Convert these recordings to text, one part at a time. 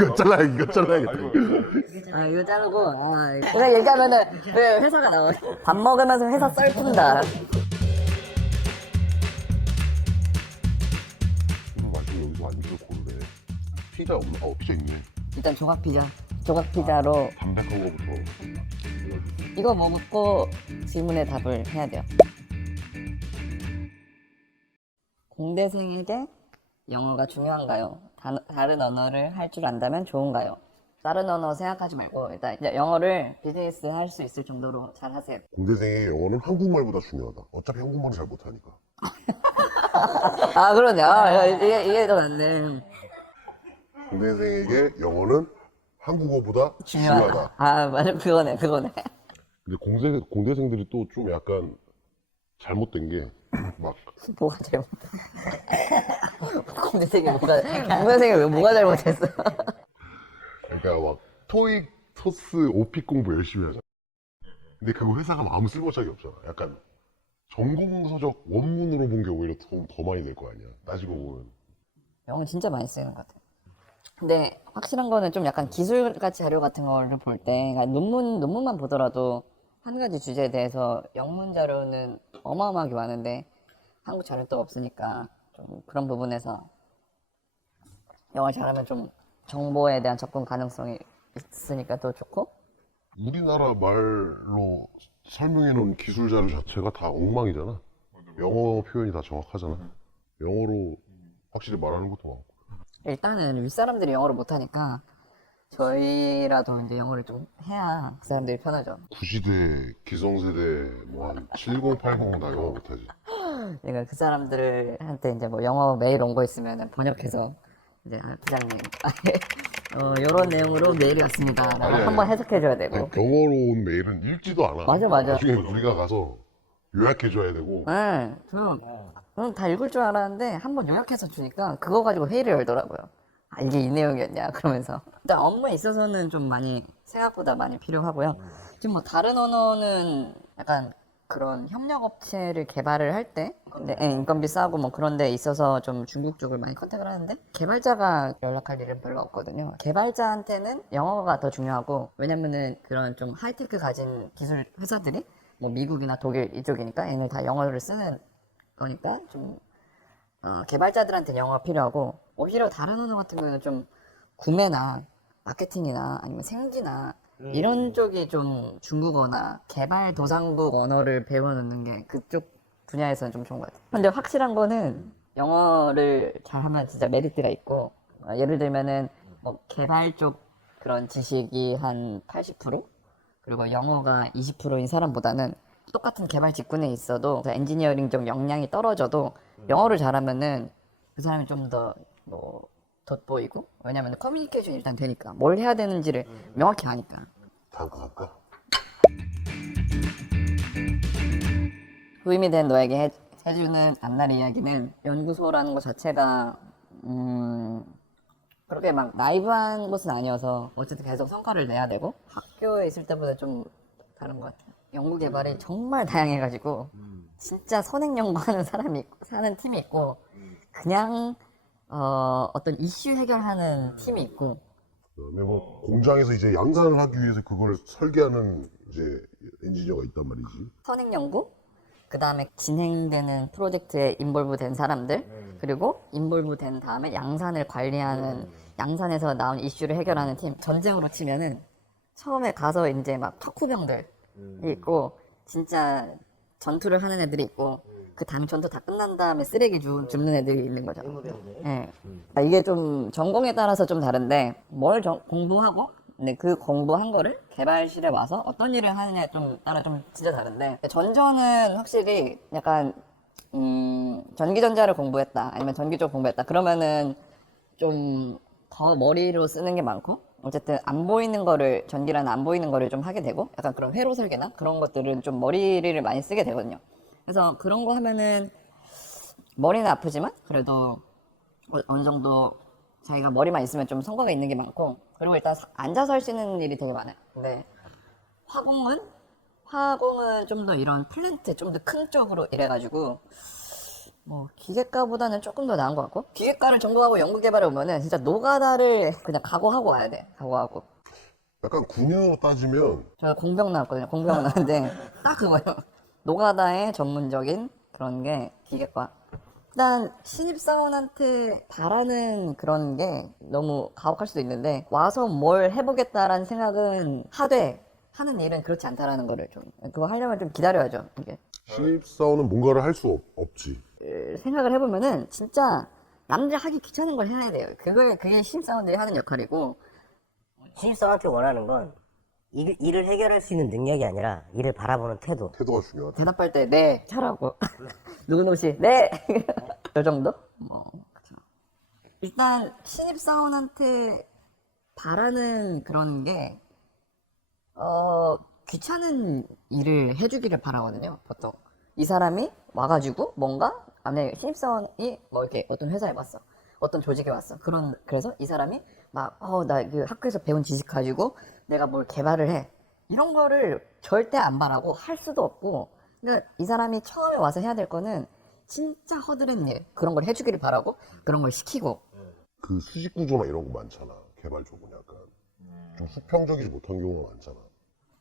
이거 잘라 이거 잘라야겠다. 아 이거 자르고 아 이거 얘기하면은 왜 회사가 나와 밥 먹으면서 회사 썰푼다 이거 마시고 여기서 안주를 고르래. 피자 없나? 어 피자 있네. 일단 조각 피자 조각 피자로 담백한 거부터. 이거 먹고 질문에 답을 해야 돼요 공대생에게 영어가 중요한가요? 다, 다른 언어를 할 줄 안다면 좋은가요? 다른 언어 생각하지 말고 일단 이제 영어를 비즈니스 할 수 있을 정도로 잘 하세요 공대생의 영어는 한국말보다 중요하다. 어차피 한국말을 잘 못하니까. 아 그러네 아 이게 이게 더 낫네 공대생에게 영어는 한국어보다 중요하다 중요하다. 아 맞아 그거네 그거네 근데 공대 공대생들이 또 좀 약간 잘못된 게 막 뭐가 잘못 공대생이 뭐가 공대생이 왜 뭐가 잘못했어 그러니까 막 토익, 토스, 오픽 공부 열심히 하잖아. 근데 그거 회사가 아무 쓸모짝이 없잖아. 약간 전공서적 원문으로 본 게 오히려 더, 더 많이 될 거 아니야. 따지고 보면. 영어 진짜 많이 쓰는 것 같아. 근데 확실한 거는 좀 약간 기술가치 자료 같은 거를 볼 때, 그러니까 논문, 논문만 보더라도 한 가지 주제에 대해서 영문 자료는 어마어마하게 많은데 한국 자료 또 없으니까 좀 그런 부분에서 영어 잘하면 좀 정보에 대한 접근 가능성이 있으니까 또 좋고 우리나라 말로 설명해 놓은 기술 자료 자체가 다 엉망이잖아. 영어 표현이 다 정확하잖아. 영어로 확실히 말하는 것도 많고. 일단은 윗사람들이 영어를 못하니까 저희라도 이제 영어를 좀 해야 그 사람들이 편하죠. 구시대, 기성세대, 뭐 한 70, 80은 다 영어 못하지. 내가 그 사람들한테 이제 뭐 영어 메일 온 거 있으면 번역해서 이제 아, 부장님 어 요런 내용으로 메일이 왔습니다. 라고 아니, 아니. 한번 해석해 줘야 되고. 영어로 온 메일은 읽지도 않아. 맞아, 맞아. 나중에 우리가 가서 요약해줘야 되고. 네, 저는, 저는 다 읽을 줄 알았는데 한번 요약해서 주니까 그거 가지고 회의를 열더라고요. 아, 이게 이 내용이었냐 그러면서. 일단 업무에 있어서는 좀 많이 생각보다 많이 필요하고요. 지금 뭐 다른 언어는 약간 그런 협력 업체를 개발을 할 때, 네, 예, 인건비 싸고 뭐 그런 데 있어서 좀 중국 쪽을 많이 컨택을 하는데 개발자가 연락할 일은 별로 없거든요. 개발자한테는 영어가 더 중요하고 왜냐면은 그런 좀 하이테크 가진 기술 회사들이 뭐 미국이나 독일 이쪽이니까 얘네 다 영어를 쓰는 거니까 좀 어, 개발자들한테 영어가 필요하고 오히려 다른 언어 같은 경우는 좀 구매나 마케팅이나 아니면 생지나 이런 쪽이 좀 중국어나 개발 도상국 언어를 배워놓는 게 그쪽 분야에서는 좀 좋은 것 같아요. 근데 확실한 거는 영어를 잘하면 진짜 메리트가 있고 어, 예를 들면은 뭐 개발 쪽 그런 지식이 한 80% 그리고 영어가 20%인 사람보다는 똑같은 개발 직군에 있어도 그 엔지니어링 쪽 역량이 떨어져도 영어를 잘하면은 그 사람이 좀더뭐 돋보이고 왜냐면 커뮤니케이션이 일단 되니까 뭘 해야 되는지를 명확히 아니까 다음 거 갈까? 도움이 된 너에게 해, 해주는 앞날 이야기는 연구소라는 것 자체가 음 그렇게 막 나이브한 곳은 아니어서 어쨌든 계속 성과를 내야 되고 학교에 있을 때보다 좀 다른 것 같아요. 연구 개발이 정말 다양해가지고 진짜 선행 연구하는 사람이 있고 사는 팀이 있고 그냥 어, 어떤 이슈 해결하는 팀이 있고. 그다음에 뭐 공장에서 이제 양산을 하기 위해서 그걸 설계하는 이제 엔지니어가 있단 말이지. 선행 연구, 그 다음에 진행되는 프로젝트에 인볼브 된 사람들, 그리고 인볼브 된 다음에 양산을 관리하는, 양산에서 나온 이슈를 해결하는 팀. 전쟁으로 치면은 처음에 가서 이제 막 척후병들이 있고, 진짜 전투를 하는 애들이 있고, 그 다음 전투 다 끝난 다음에 쓰레기 주, 줍는 애들이 있는 거죠. 예. 아, 이게 좀 전공에 따라서 좀 다른데, 뭘 정- 공부하고, 근데 그 공부한 거를 개발실에 와서 어떤 일을 하느냐에 좀 따라 좀 진짜 다른데, 전전은 확실히 약간, 음, 전기전자를 공부했다, 아니면 전기 쪽 공부했다, 그러면은 좀 더 머리로 쓰는 게 많고, 어쨌든 안 보이는 거를, 전기라는 안 보이는 거를 좀 하게 되고, 약간 그런 회로 설계나 그런 것들은 좀 머리를 많이 쓰게 되거든요. 그래서 그런 거 하면은 머리는 아프지만 그래도 어- 어느 정도 자기가 머리만 있으면 좀 성과가 있는 게 많고 그리고 일단 사- 앉아서 할 수 있는 일이 되게 많아요. 근데 화공은? 화공은 좀 더 이런 플랜트 좀 더 큰 쪽으로 이래가지고 뭐 기계과보다는 조금 더 나은 것 같고 기계과를 전공하고 연구개발에 오면은 진짜 노가다를 그냥 각오하고 와야 돼. 각오하고. 약간 군인으로 따지면 제가 공병 나왔거든요. 공병 나왔는데 딱 그거예요 노가다의 전문적인 그런 게 기계과 일단 신입사원한테 바라는 그런 게 너무 가혹할 수도 있는데 와서 뭘 해보겠다라는 생각은 하되 하는 일은 그렇지 않다라는 거를 좀 그거 하려면 좀 기다려야죠 이게 신입사원은 뭔가를 할 수 없지. 생각을 해보면은 진짜 남들 하기 귀찮은 걸 해야 돼요. 그걸 그게 신입사원들이 하는 역할이고 신입사원한테 원하는 건 일, 일을 해결할 수 있는 능력이 아니라 일을 바라보는 태도. 태도가 중요하다. 대답할 때 네 잘하고 누군 옷이 네이 정도? 뭐 그쵸. 일단 신입사원한테 바라는 그런 게 어, 귀찮은 일을 해주기를 바라거든요, 보통. 이 사람이 와가지고 뭔가, 만약에 신입사원이 뭐 이렇게 어떤 회사에 왔어. 어떤 조직에 왔어. 그런, 그래서 이 사람이 막, 어, 나 그 학교에서 배운 지식 가지고 내가 뭘 개발을 해. 이런 거를 절대 안 바라고 할 수도 없고, 그러니까 이 사람이 처음에 와서 해야 될 거는 진짜 허드렛 일. 그런 걸 해주기를 바라고, 그런 걸 시키고, 그 수직 구조나 이런 거 많잖아. 개발 쪽은 약간 좀 수평적이지 못한 경우가 많잖아.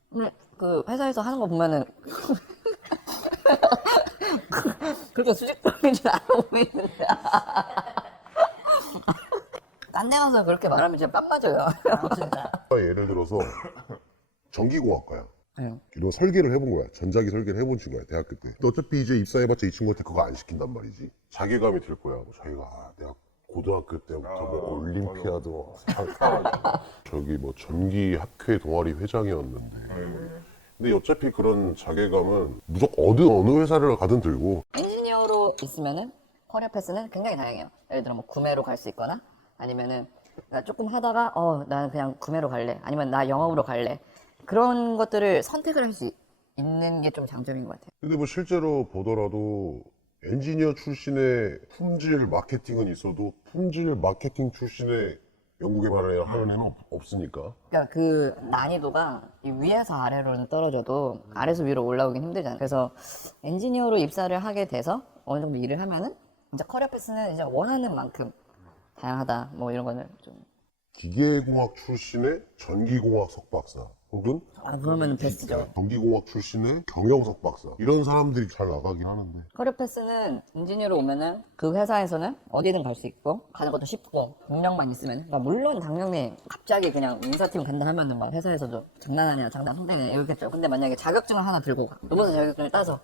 근데 그 회사에서 하는 거 보면은 그렇게 수직적인 줄 알아 보이는데 딴데 가서 그렇게 말하면 진짜 뺨 맞아요 예를 들어서 전기공학과야. 네. 이런 설계를 해본 거야. 전자기 설계를 해본 친구야, 대학교 때. 근데 어차피 이제 입사해봤자 이 친구한테 그거 안 시킨단 말이지. 자괴감이 들 거야. 뭐 자기가, 아, 내가 고등학교 때부터 뭐 올림피아드, 뭐상 타가지고 저기 뭐 전기 학회 동아리 회장이었는데. 근데 어차피 그런 자괴감은 무조건 어느, 어느 회사를 가든 들고 엔지니어로 있으면은 커리어 패스는 굉장히 다양해요 예를 들어 뭐 구매로 갈 수 있거나 아니면은 나 조금 하다가 어 나는 그냥 구매로 갈래. 아니면 나 영업으로 갈래. 그런 것들을 선택을 할 수 있는 게 좀 장점인 것 같아요. 근데 뭐 실제로 보더라도 엔지니어 출신의 품질 마케팅은 있어도 품질 마케팅 출신의 연구 개발을 하는 애는 없, 없으니까. 그러니까 그 난이도가 이 위에서 아래로는 떨어져도 아래에서 위로 올라오긴 힘들잖아요. 그래서 엔지니어로 입사를 하게 돼서 어느 정도 일을 하면은 이제 커리어 패스는 이제 원하는 만큼 다양하다. 뭐 이런 거는 좀. 기계공학 출신의 전기공학 석 박사 혹은 아, 그러면 베스트죠. 전기공학 출신의 경영석 박사. 이런 사람들이 잘 나가긴 하는데. 커리어 패스는 엔지니어로 오면은 그 회사에서는 어디든 갈 수 있고 가는 것도 쉽고 능력만 있으면 그러니까 물론 당연히 갑자기 그냥 인사팀 간다 하면은 막 회사에서도 장난하냐 장난 상대네 이러겠죠 근데 만약에 자격증을 하나 들고 가. 로봇 자격증을 따서.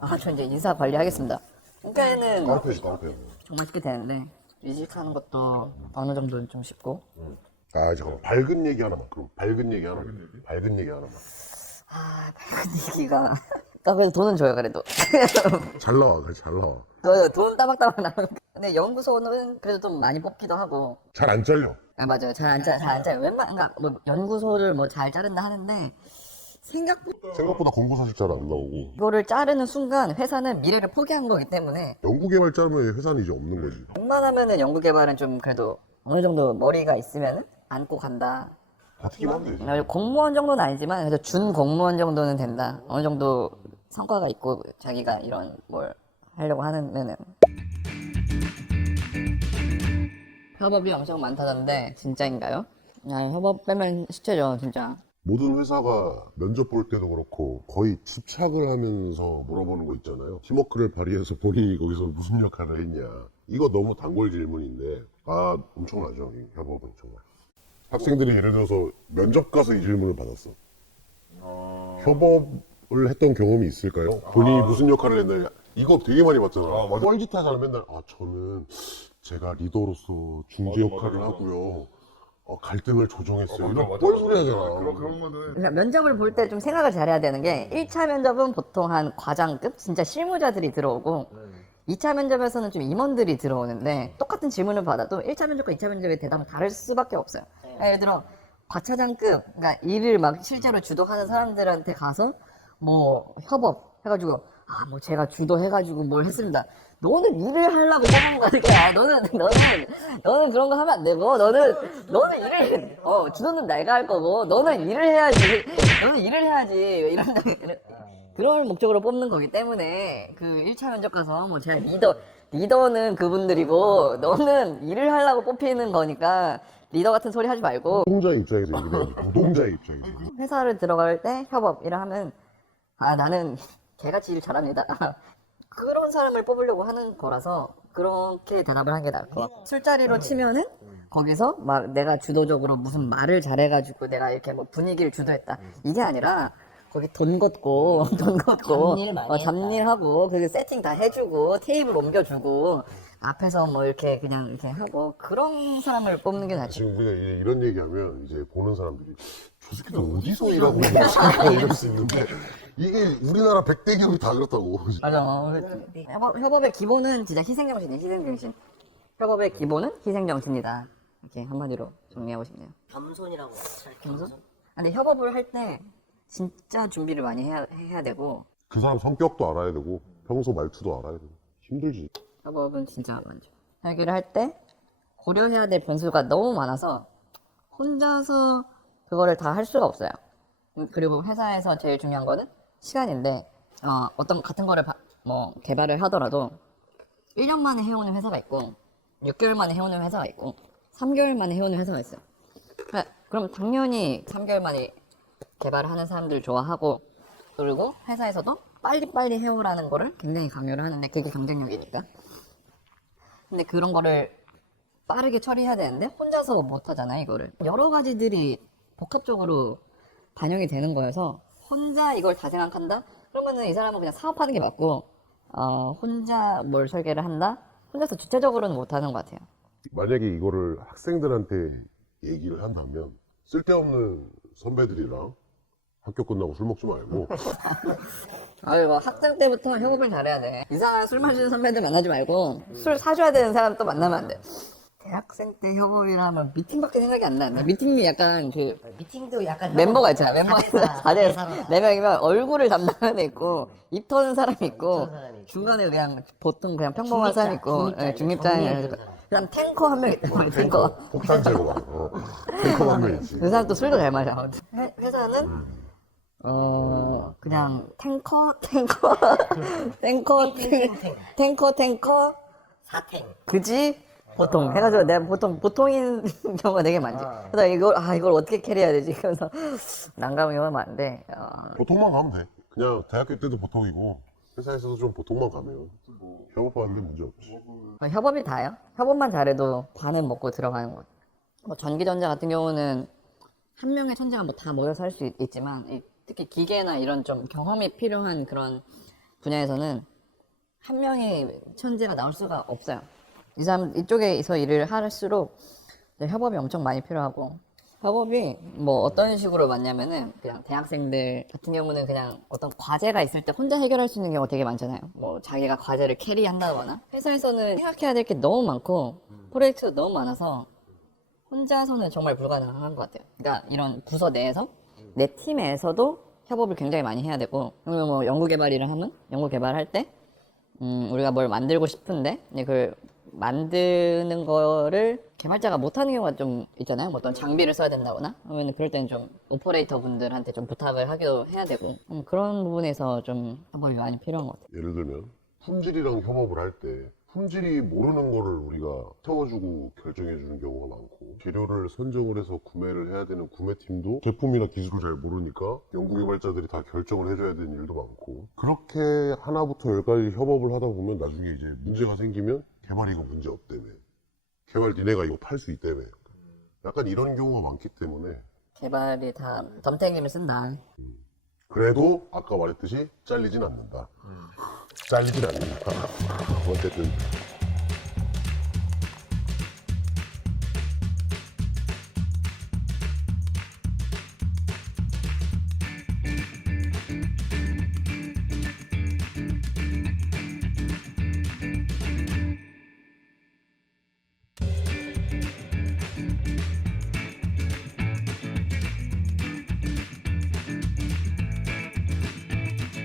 아 저 이제 인사 관리하겠습니다. 그러니까는 깡패지 깡패 정말 쉽게 되는데 이직하는 것도 어느 정도는 좀 쉽고. 아 잠깐만. 밝은 얘기 하나만. 그럼 밝은 얘기 하나만. 밝은 얘기? 하나만. 아 밝은 얘기가. 나 그래도 돈은 줘요 그래도. 잘 나와 그래 잘 나와. 그돈 따박따박 나오는 근데 연구소는 그래도 좀 많이 뽑기도 하고. 잘 안 잘려. 아 맞아요. 잘 안 짜, 잘안 짜요 웬만 그러니까 뭐 연구소를 뭐 잘 자른다 하는데 생각보다 생각보다 공부 사실 잘 안 나오고 이거를 자르는 순간 회사는 미래를 포기한 거기 때문에 연구개발 짜면 회사는 이제 없는 거지 웬만하면은 연구개발은 좀 그래도 어느 정도 머리가 있으면은 안고 간다 버티기만 하면 되지 어, 공무원 정도는 아니지만 그래도 준 공무원 정도는 된다. 어느 정도 성과가 있고 자기가 이런 뭘 하려고 하면은 협업이 엄청 많다던데 진짜인가요? 아, 협업 빼면 시체죠 진짜. 모든 회사가 면접 볼 때도 그렇고 거의 집착을 하면서 물어보는 거 있잖아요. 팀워크를 발휘해서 본인이 거기서 무슨 역할을 했냐. 이거 너무 단골 질문인데 아 엄청나죠. 이 협업은 정말. 학생들이 예를 들어서 면접 가서 이 질문을 받았어. 협업을 했던 경험이 있을까요? 본인이 무슨 역할을 했나 이거 되게 많이 받잖아. 뻘짓 하잖아 맨날. 아 저는 제가 리더로서 중재 역할을 하고요. 어, 갈등을 조정했어요. 이런 뻘소리 하잖아. 그러니까 면접을 볼 때 좀 생각을 잘해야 되는 게 1차 면접은 보통 한 과장급 진짜 실무자들이 들어오고 2차 면접에서는 좀 임원들이 들어오는데 똑같은 질문을 받아도 1차 면접과 2차 면접의 대답은 다를 수밖에 없어요. 그러니까 예를 들어 과차장급 그러니까 일을 막 실제로 주도하는 사람들한테 가서 뭐 협업 해가지고 아 뭐 제가 주도해가지고 뭘 했습니다. 너는 일을 하려고 뽑은 거니까 너는 너는 너는 그런 거 하면 안 되고 너는 너는 일을 어 주도는 내가 할 거고 너는 일을 해야지 너는 일을 해야지 이런 그런 목적으로 뽑는 거기 때문에 그 1차 면접 가서 뭐 제가 리더 리더는 그분들이고 너는 일을 하려고 뽑히는 거니까 리더 같은 소리 하지 말고 노동자의 입장에서 얘기해야지. 노동자의 입장에서. 회사를 들어갈 때 협업 일을 하면 아 나는 개같이 일 잘합니다. 그런 사람을 뽑으려고 하는 거라서 그렇게 대답을 하는 게 나을 것 같고 술자리로 치면은 거기서 막 내가 주도적으로 무슨 말을 잘해가지고 내가 이렇게 뭐 분위기를 주도했다 이게 아니라 거기 돈 걷고 돈 걷고 잡일 많이 어. 잡일하고 그 세팅 다 해주고 테이블 옮겨주고 앞에서 뭐 이렇게 그냥 이렇게 하고 그런 사람을 뽑는 게 낫지. 지금 우리가 이- 이런 얘기하면 이제 보는 사람들이 저 새끼들 어디서 일하고 있는 거야 이럴 수 있는데 이게 우리나라 백대 기업이 다 그렇다고. 맞아. 협업, 협업의 기본은 진짜 희생정신이에요. 희생정신. 협업의 기본은 희생정신이다. 이렇게 한마디로 정리하고 싶네요. 겸손이라고. 겸손? 근데 협업을 할 때 진짜 준비를 많이 해야, 해야 되고 그 사람 성격도 알아야 되고 평소 말투도 알아야 되고 힘들지. 협업은 진짜 많죠. 설계를 할 때 고려해야 될 변수가 너무 많아서 혼자서 그거를 다 할 수가 없어요. 음, 그리고 회사에서 제일 중요한 거는 시간인데 어, 어떤 같은 거를 바- 뭐 개발을 하더라도 1년 만에 해오는 회사가 있고 6개월 만에 해오는 회사가 있고 3개월 만에 해오는 회사가 있어요. 그럼 당연히 3개월 만에 개발을 하는 사람들 좋아하고 그리고 회사에서도 빨리빨리 해오라는 거를 굉장히 강요를 하는데 그게 경쟁력이니까. 근데 그런 거를 빠르게 처리해야 되는데 혼자서 못 하잖아요, 이거를. 여러 가지들이 복합적으로 반영이 되는 거여서 혼자 이걸 다 생각한다? 그러면은 이 사람은 그냥 사업하는 게 맞고 어, 혼자 뭘 설계를 한다? 혼자서 주체적으로는 못 하는 것 같아요. 만약에 이거를 학생들한테 얘기를 한다면 쓸데없는 선배들이랑 학교 끝나고 술 먹지 말고 아유, 뭐 학생 때부터 협업을 잘해야 돼. 이상한 술 마시는 선배들 만나지 말고 술 사줘야 되는 사람 또 만나면 안 돼. 대학생 때 협업이라면 미팅밖에 생각이 안 나는데 미팅이 약간 그 미팅도 약간 멤버가 있잖아. 멤버가 있어. 다들 사람. 네 명이면 얼굴을 담당하는 애 있고 입 터는 사람이 있고 터는 사람이 있고. 중간에 그냥 보통 그냥 평범한 사람 있고 중립자 예, 있죠. 중립자에 정리해주는 그다음 탱커 한 명 있고 탱커. 폭탄 제거만. 어. 탱커 한명 있지. 그 사람 또 술도 잘 마셔. 회, 회사는 어 그냥 탱커 탱커 탱커 탱- 탱커 탱커 사탱. 그지 보통 해가지고 내가 보통 보통인 경우가 되게 많지. 아. 그래서 이걸 아 이걸 어떻게 캐리해야 되지? 그래서 난감한 경우가 많은데 어, 보통만 가면 돼. 그냥 대학교 때도 보통이고 회사에서도 좀 보통만 가면 협업하는데 문제 없지. 어, 협업이 다예요. 협업만 잘해도 반은 먹고 들어가는 거. 뭐 전기전자 같은 경우는 한 명의 천재가 뭐다 모여서 할수 있지만 이- 특히 기계나 이런 좀 경험이 필요한 그런 분야에서는 한 명의 천재가 나올 수가 없어요. 이 사람 이쪽에서 일을 할수록 협업이 엄청 많이 필요하고 협업이 뭐 어떤 식으로 맞냐면은 그냥 대학생들 같은 경우는 그냥 어떤 과제가 있을 때 혼자 해결할 수 있는 경우가 되게 많잖아요. 뭐 자기가 과제를 캐리한다거나 회사에서는 생각해야 될 게 너무 많고 프로젝트가 너무 많아서 혼자서는 정말 불가능한 것 같아요. 그러니까 이런 부서 내에서 내 팀에서도 협업을 굉장히 많이 해야 되고 그러면 뭐 연구 개발 일을 하면 연구 개발할 때 음, 우리가 뭘 만들고 싶은데 그걸 만드는 거를 개발자가 못하는 경우가 좀 있잖아요. 뭐 어떤 장비를 써야 된다거나 그러면 그럴 때는 좀 오퍼레이터 분들한테 좀 부탁을 하기도 해야 되고 음, 그런 부분에서 좀 협업이 많이 필요한 것 같아요. 예를 들면 품질이랑 협업을 할 때 품질이 모르는 거를 우리가 태워주고 결정해 주는 경우가 많고 재료를 선정을 해서 구매를 해야 되는 구매팀도 제품이나 기술을 잘 모르니까 연구개발자들이 다 결정을 해줘야 되는 일도 많고 그렇게 하나부터 열까지 협업을 하다 보면 나중에 이제 문제가 생기면 개발 이거 문제 없다며 개발 니네가 이거 팔 수 있다며 약간 이런 경우가 많기 때문에 개발이 다 덤탱이를 쓴다. 그래도 아까 말했듯이 잘리진 않는다. 잘리진 않는다. 어쨌든